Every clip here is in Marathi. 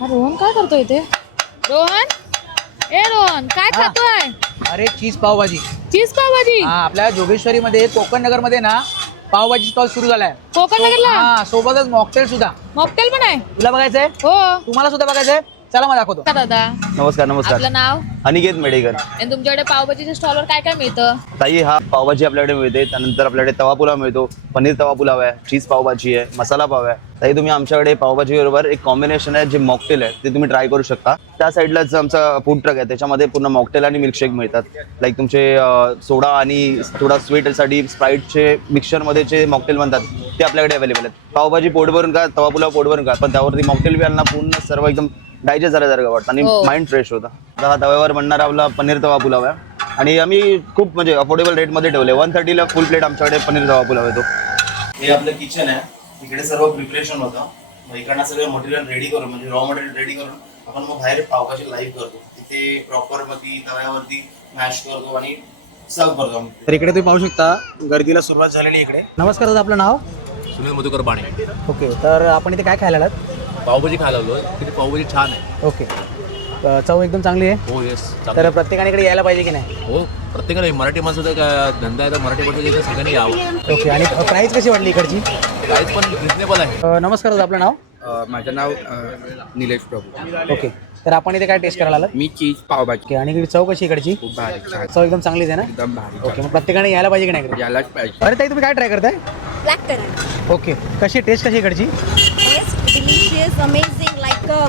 रोहन काय करतोय ते? रोहन, ए रोहन काय खातोय? अरे चीज पावभाजी. चीज पावभाजी. हा, आपल्या जोगेश्वरी मध्ये कोकण नगर मध्ये ना पावभाजी स्टॉल सुरू झालाय. कोकण नगरला? हा, सोबतच मॉकटेल सुद्धा. मॉकटेल पण आहे? तुला बघायचंय? हो. तुम्हाला सुद्धा बघायचंय? चला मग दाखवतो. का दादा? नमस्कार नमस्कार. आपलं नाव? अनिकेत मेडेकर. आणि तुमच्याकडे पावभाजीच्या स्टॉलवर काय काय मिळतं? ताई, हा पावभाजी आपल्याकडे मिळते. त्यानंतर आपल्याकडे तवा पुलाव मिळतो, पनीर तवा पुलाव आहे, चीज पावभाजी आहे, मसाला पाव आहे. ताई, तुम्ही आमच्याकडे पावभाजी बरोबर एक कॉम्बिनेशन आहे जे मॉकटेल आहे ते तुम्ही ट्राय करू शकता. त्या साईडलाच आमचा फूड ट्रक आहे, त्याच्यामध्ये पूर्ण मॉकटेल आणि मिल्कशेक मिळतात. लाईक तुमचे सोडा आणि थोडा स्वीटसाठी स्प्राईटचे मिक्सचरमध्ये जे मॉकटेल बनतात ते आपल्याकडे अवेलेबल आहेत. पावभाजी पोट भरून का, तवा पुलाव पोट भरून का, पण त्यावरती मॉकटेल प्यायला पूर्ण सर्व एकदम डायजेस्ट झाल्यासारखं वाटतं आणि माइंड फ्रेश होतं. आता हा तव्यावर बनणारा आपला पनीर तवा पुलाव आहे आणि आम्ही खूप म्हणजे अफोर्डेबल रेटमध्ये ठेवले. 130ला फुल प्लेट आमच्याकडे पनीर तवा पुलाव येतो. हे आपलं किचन आहे, इकडे सर्व प्रिपरेशन होतं. मग इकडनं सगळं मटेरियल रेडी करून म्हणजे रॉ मटेरियल रेडी करून आपण मग बाहेर पावभाजी लाईव्ह करतो. तिथे प्रॉपर मध्ये तव्यावरती मॅश करतो आणि सर्व करतो. तर इकडे तुम्ही पाहू शकता गर्दीला सुरुवात झालेली इकडे. नमस्कार दादा, आपलं नाव? सुनील मधुकर बाणे. ओके, तर आपण इथे काय खायला आलात? पावभाजी खायला आलो. तिथे पावभाजी छान आहे. ओके, चव एकदम चांगली आहे. हो येस. तर प्रत्येकाने इकडे यायला पाहिजे की नाही? हो, प्रत्येकाने मराठी माणसाचा काय धंदा आहे तर मराठी माणसाच्या सगळ्यांनी यावं. ओके, आणि प्राईस कशी वाटली इकडची? प्राईस पण रिजनेबल आहे. नमस्कार दादा, आपलं नाव? माझं नाव निलेश प्रभू. ओके, तर आपण इथे काय टेस्ट करायला आलात? मी चीज पावभाजी. ओके, आणि इकडे चव कशी इकडची? खूप भारी, छान, चव एकदम चांगलीच आहे ना? एकदम भारी. ओके, मग प्रत्येकाने यायला पाहिजे की नाही इकडे? यालाच पाहिजे. अरे ताई, तुम्ही काय ट्राय करताय? Black currant. ओके, कशी टेस्ट कशी इकडची? Taste delicious, amazing, like a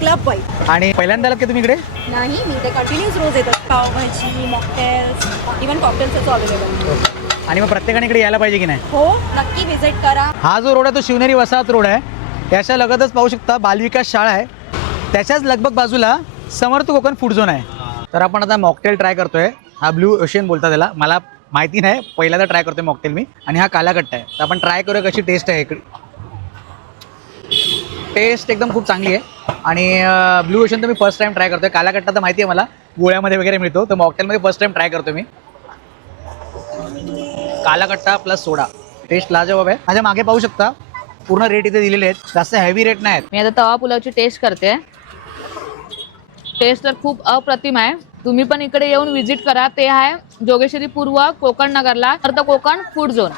club वाईट. आणि पहिल्यांदा आलात का तुम्ही इकडे? नाही, मी ते कंटिन्यूस रोज येतात. Pav bhaji, mocktails, even cocktails available. आणि मग प्रत्येकाने इकडे यायला पाहिजे की नाही? हो, नक्की व्हिजिट करा. हा जो रोड आहे तो शिवनेरी वसाहत रोड आहे. त्याच्या लगतच पाहू शकता बालविकास शाळा आहे. त्याच्याच लगभग बाजूला समर्थ कोकण फूड झोन आहे. तर आपण आता मॉकटेल ट्राय करतोय. हा ब्लू ओशियन बोलतात त्याला, मला माहिती नाही, पहिल्यांदा ट्राय करतोय मॉकटेल मी. आणि हा काला कट्टा आहे. तर आपण ट्राय करूया कशी टेस्ट आहे इकडे. टेस्ट एकदम खूप चांगली आहे. आणि ब्लू ओशन तर मी फर्स्ट टाइम ट्राय करतोय. काला कट्टा तर माहिती आहे मला, गोळ्यामध्ये वगैरे मिळतो. तर मॉकटेलमध्ये फर्स्ट टाइम ट्राय करतोय मी. काला कट्टा प्लस सोडा, टेस्ट लाजवाब आहे. माझ्या मागे पाहू शकता पूर्ण रेट इथे दिलेले आहेत, जास्त हेवी रेट नाही आहेत. मी आता तवा पुलावची टेस्ट करते. टेस्ट तर खूप अप्रतिम आहे. तुम्ही पण इकडे येऊन व्हिजिट करा. ते आहे जोगेश्वरी पूर्व कोकण नगरला, तर कोकण फूड झोन.